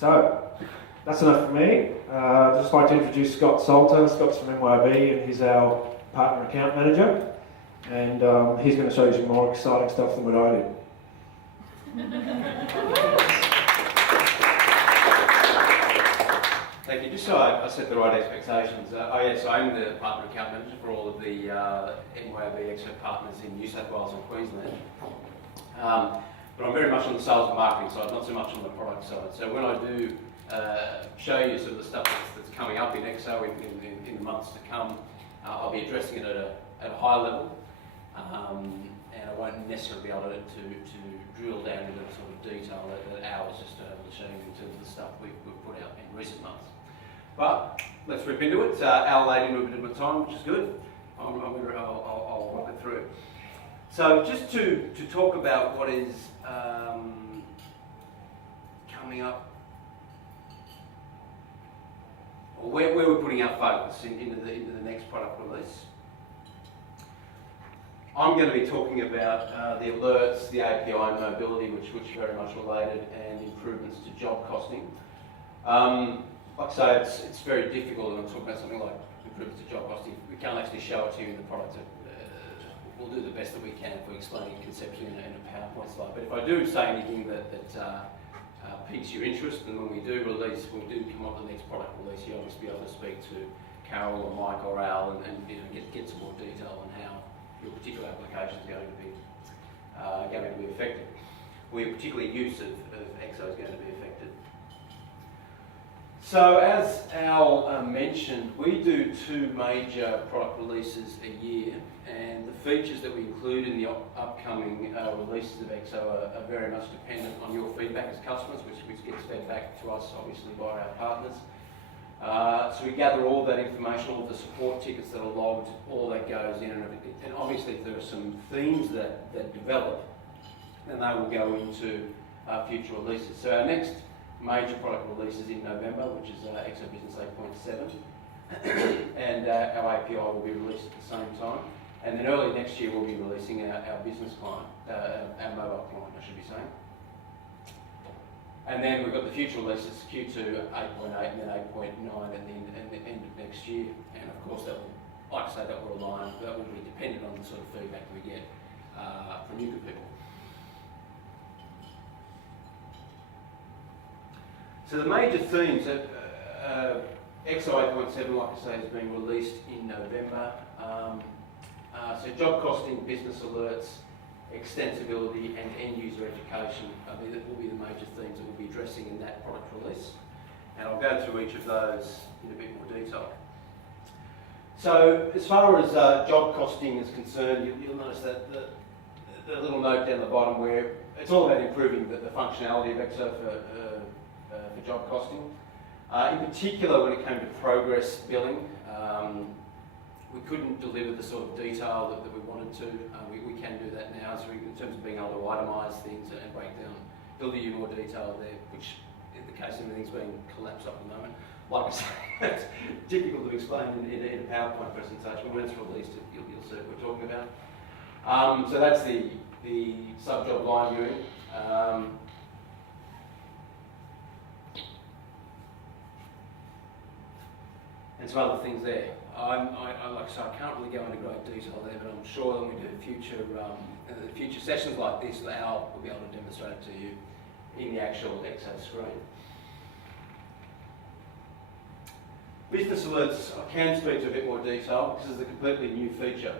So, that's enough for me. I'd just like to introduce Scott Salter. Scott's from MYOB and he's our partner account manager. And he's going to show you some more exciting stuff than what I did. Thank you. Just so I set the right expectations. Yes, I'm the partner account manager for all of the MYOB EXO partners in New South Wales and Queensland. But I'm very much on the sales and marketing side, not so much on the product side. So when I do show you sort of the stuff that's coming up in EXO in the months to come, I'll be addressing it at a high level, and I won't necessarily be able to drill down into the sort of detail that Al was just able to show you in terms of the stuff we've put out in recent months. But let's rip into it. Al laid into a bit of my time, which is good. I'll walk it through. So just to talk about what is coming up, or where we're putting our focus into the next product release. I'm going to be talking about the alerts, the API mobility, which are very much related, and improvements to job costing. Like I say, it's very difficult when I'm talking about something like improvements to job costing. We can't actually show it to you in the product. We'll do the best that we can if we explain it conceptually in a PowerPoint slide. But if I do say anything that piques your interest, and when we do come up with the next product release, you'll obviously be able to speak to Carol or Mike or Al and get some more detail on how your particular application is going to be affected, or your particular use of EXO is going to be affected. So as Al mentioned, we do 2 major product releases a year, and the features that we include in the upcoming releases of EXO are very much dependent on your feedback as customers, which gets fed back to us obviously by our partners. So we gather all that information, all the support tickets that are logged, all that goes in, and obviously if there are some themes that develop, then they will go into future releases. So our next major product release is in November, which is EXO Business 8.7, and our API will be released at the same time. And then early next year we'll be releasing our business client, our mobile client, I should be saying. And then we've got the future releases, Q2 8.8 and then 8.9 at the end of next year. And of course that will, like I say, that will align, that will be dependent on the sort of feedback we get from you good people. So the major themes that EXO 8.7, like I say, has been released in November. So job costing, business alerts, extensibility and end-user education, that will be the major themes that we'll be addressing in that product release. And I'll go through each of those in a bit more detail. So as far as job costing is concerned, you'll notice that the little note down the bottom where it's all about improving the functionality of EXO for job costing. In particular, when it came to progress billing, we couldn't deliver the sort of detail that we wanted to. We can do that now, so in terms of being able to itemise things and break down, build you more detail there, which in the case everything's being collapsed up at the moment. Like I say, it's difficult to explain in a PowerPoint presentation. When it's released, you'll see what we're talking about. So that's the sub-job line viewing. And some other things there. Like I say, I can't really go into great detail there, but I'm sure when we do future sessions like this, Al will be able to demonstrate it to you in the actual EXO screen. Business alerts, I can speak to a bit more detail because it's a completely new feature.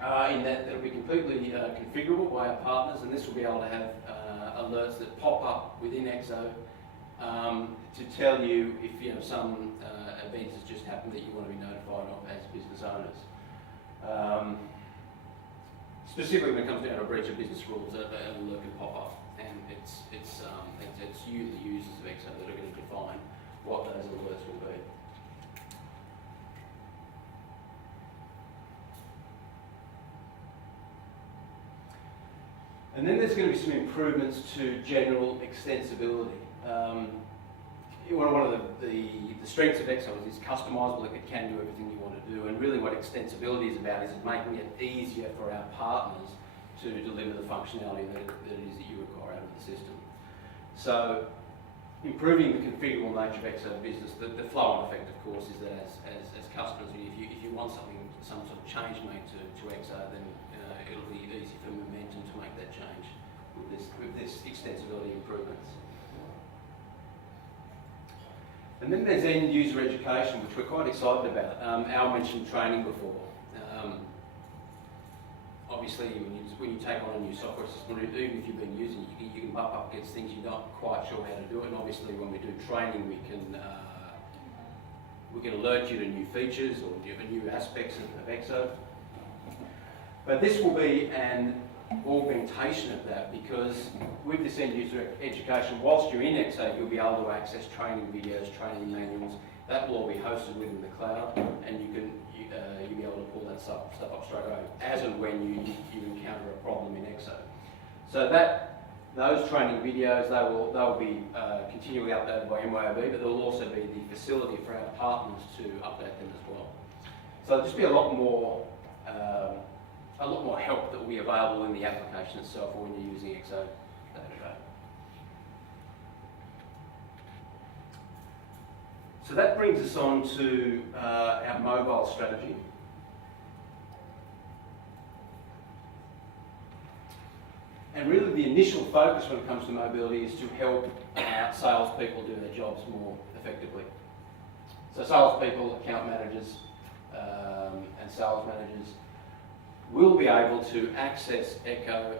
In that it'll be completely configurable by our partners, and this will be able to have alerts that pop up within EXO to tell you if some event has just happened that you want to be notified of as business owners. Specifically when it comes down to a breach of business rules, an alert can pop up, and it's you, the users of EXO, that are going to define what those alerts will be. And then there's going to be some improvements to general extensibility. One of the strengths of EXO is it's customisable, it can do everything you want to do, and really what extensibility is about is making it easier for our partners to deliver the functionality that it is that you require out of the system. So improving the configurable nature of EXO business. The flow-on effect, of course, is that as customers, if you want something, some sort of change made to EXO, then it'll be easy for Momentum to make that change with this extensibility improvements. And then there's end user education, which we're quite excited about. Al mentioned training before. Obviously, when you take on a new software system, even if you've been using it, you can bump up against things you're not quite sure how to do it. And obviously, when we do training, we can alert you to new features or new aspects of EXO. But this will be an augmentation of that, because with this end user education, whilst you're in EXO, you'll be able to access training videos, training manuals. That will all be hosted within the cloud, and you'll be able to pull that stuff up straight away, as and when you encounter a problem in EXO. So those training videos, they'll be continually updated by MYOB, but there'll also be the facility for our partners to update them as well. So there'll just be a lot more help that will be available in the application itself or when you're using EXO day-to-day. So that brings us on to our mobile strategy. And really the initial focus when it comes to mobility is to help our salespeople do their jobs more effectively. So salespeople, account managers, and sales managers will be able to access EXO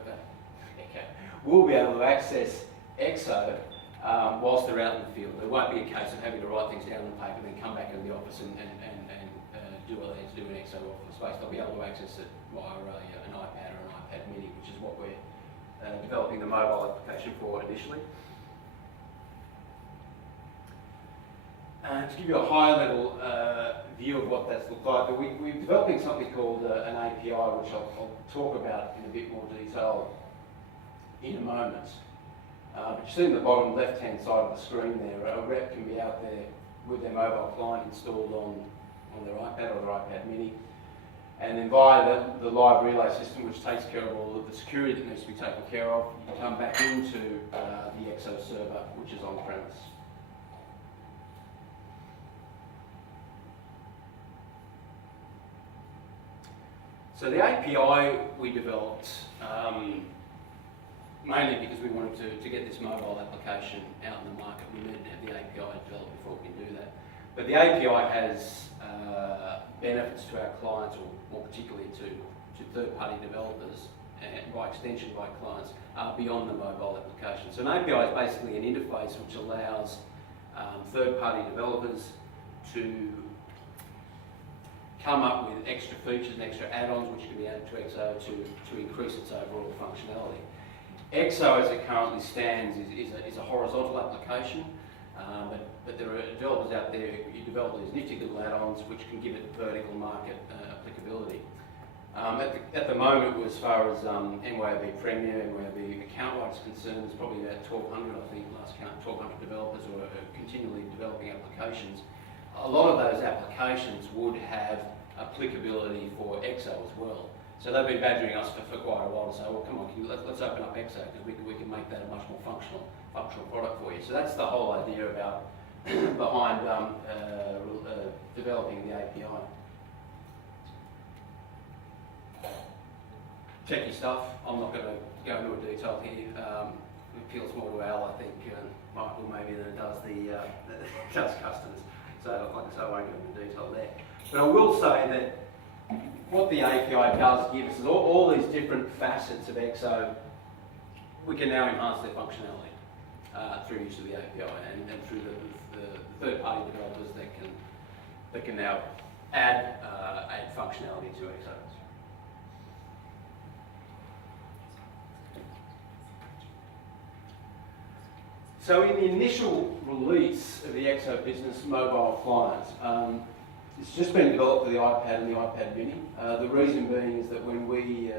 whilst they're out in the field. There won't be a case of having to write things down on paper and then come back in the office and do what they need to do in EXO office space. They'll be able to access it via an iPad or an iPad mini, which is what we're developing the mobile application for initially. To give you a high-level view of what that's looked like, we're developing something called an API, which I'll talk about in a bit more detail in a moment. But you see in the bottom left-hand side of the screen there, a rep can be out there with their mobile client installed on their iPad or their iPad mini, and then via the live relay system, which takes care of all of the security that needs to be taken care of, you come back into the EXO server, which is on-premise. So the API we developed mainly because we wanted to get this mobile application out in the market. We needed to have the API developed before we can do that. But the API has benefits to our clients, or more particularly to third-party developers, and by extension by clients, beyond the mobile application. So an API is basically an interface which allows third-party developers to come up with extra features and extra add-ons which can be added to EXO to increase its overall functionality. EXO, as it currently stands, is a horizontal application, but there are developers out there who develop these nifty little add-ons which can give it vertical market applicability. At the moment, as far as MYOB Premier, MYOB Account is concerned, there's probably about 1,200, I think, last count, 1,200 developers who are continually developing applications. A lot of those applications would have applicability for EXO as well. So they've been badgering us for quite a while to say, well, come on, let's open up EXO, because we can make that a much more functional product for you. So that's the whole idea about behind developing the API. Techie stuff. I'm not going to go into detail here. It appeals more to Al, I think, Michael, maybe, than it does does customers. So, like I say, I won't go into detail there. But I will say that what the API does give us is all these different facets of EXO. We can now enhance their functionality through use of the API and through the third-party developers that can now add functionality to EXO. So in the initial release of the EXO Business mobile client, it's just been developed for the iPad and the iPad mini. The reason being is that when we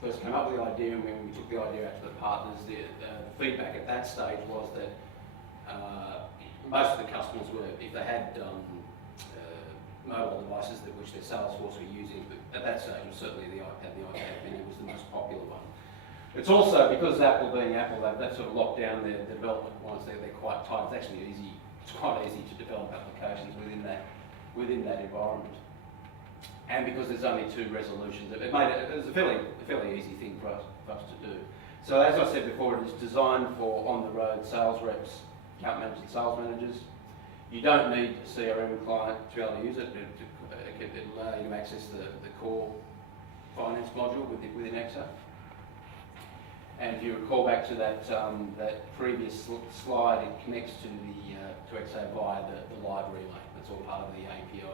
first came up with the idea and when we took the idea out to the partners, the feedback at that stage was that most of the customers were, if they had mobile devices which their sales force were using, but at that stage was certainly the iPad mini was the most popular one. It's also, because Apple being Apple, they've sort of locked down their development ones. They're quite tight. It's actually easy. It's quite easy to develop applications within that environment. And because there's only 2 resolutions, it was a fairly easy thing for us to do. So as I said before, it is designed for on-the-road sales reps, account managers and sales managers. You don't need a CRM client to be able to use it. It'll allow you to access the core finance module within EXO. And if you recall back to that previous slide, it connects to EXO via the live relay. That's all part of the API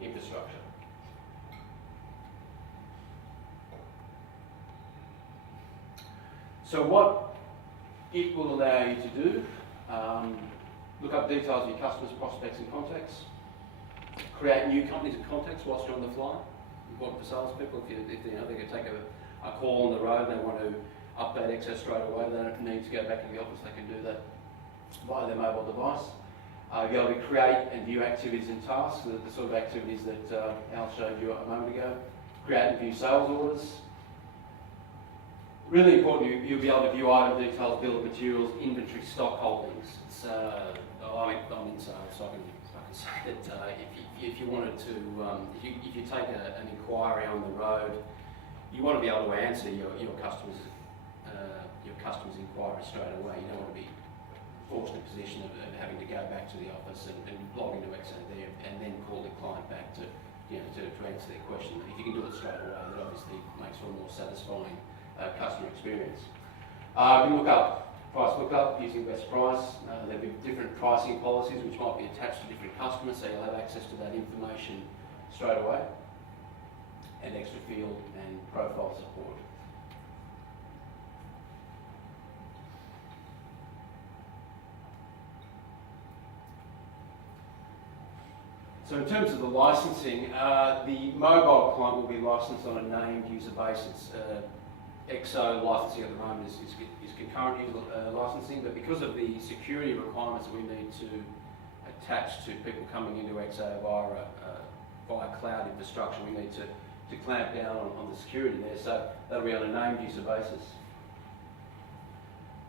infrastructure. So what it will allow you to do, look up details of your customers, prospects and contacts, create new companies and contacts whilst you're on the fly. Important for salespeople, if they can take a call on the road and they want to update EXO straight away, they don't need to go back in the office, they can do that via their mobile device. Be able to create and view activities and tasks, the sort of activities that Al showed you a moment ago. Create and view sales orders. Really important, you'll be able to view item details, bill of materials, inventory, stock holdings. I'm in sales, so I can say that if you wanted to, if you take an inquiry on the road, you want to be able to answer your customers' inquiry straight away. You don't want to be forced in a position of having to go back to the office and log into EXO there and then call the client back to answer their question. If you can do it straight away, that obviously makes for a more satisfying customer experience. You look up price lookup using best price. There'll be different pricing policies which might be attached to different customers, so you'll have access to that information straight away. And extra field and profile support. So in terms of the licensing, the mobile client will be licensed on a named user basis. EXO licensing at the moment is concurrent user licensing, but because of the security requirements that we need to attach to people coming into EXO via cloud infrastructure, we need to clamp down on the security there, so that'll be on a named user basis.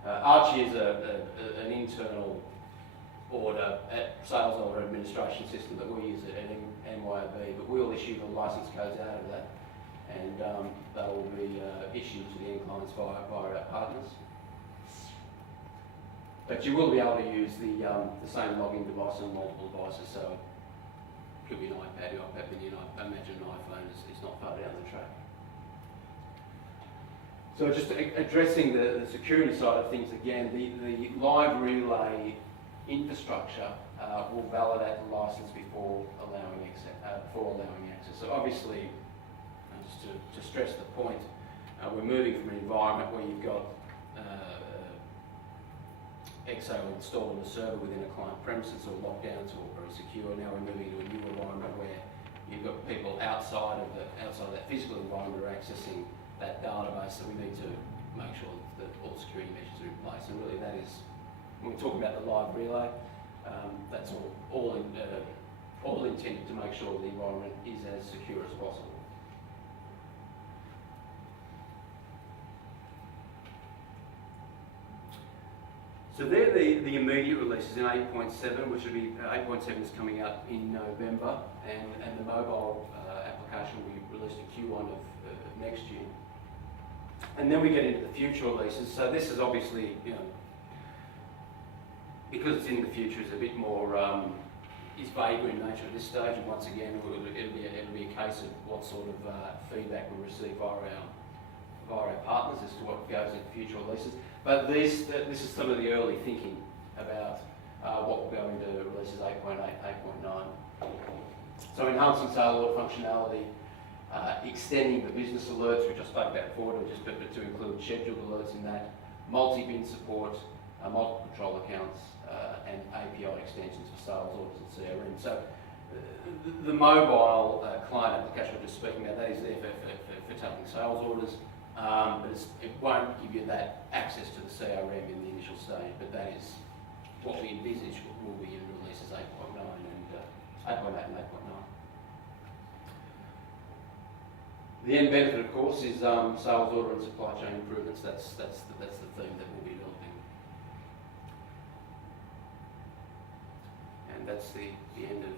Archie is an internal sales order administration system that we use at MYOB, but we'll issue the license codes out of that, and that will be issued to the end clients via our partners. But you will be able to use the same login device on multiple devices, so it could be an iPad, iPad mini, and I imagine an iPhone is not far down the track. So just addressing the security side of things again, the live relay infrastructure will validate the license before allowing access. So obviously, just to stress the point, we're moving from an environment where you've got EXO installed on a server within a client premises or locked down to very secure. Now we're moving to a new environment where you've got people outside of that physical environment are accessing that database. So we need to make sure that all security measures are in place. And really, that is when we talk about the live relay. That's all intended to make sure the environment is as secure as possible. So they're the immediate releases in 8.7, which will be 8.7 is coming out in November, and the mobile application will be released in Q1 of next year. And then we get into the future releases. So this is obviously, because it's in the future, is a bit more is vaguer in nature at this stage. And once again, it'll be a case of what sort of feedback we receive via our partners as to what goes in future releases. But this is some of the early thinking about what will go into releases 8.8, 8.9. So enhancing sale order functionality, extending the business alerts, which I spoke about before, to include scheduled alerts in that, multi-bin support, multiple control accounts, and API extensions for sales orders and CRM. So the mobile client application we're just speaking about, that is there for taking sales orders. But it won't give you that access to the CRM in the initial stage, but that is what we envisage will be in releases 8.9 and 8.8 and 8.9. The end benefit, of course, is sales order and supply chain improvements. That's the theme that we'll be developing. And that's the end of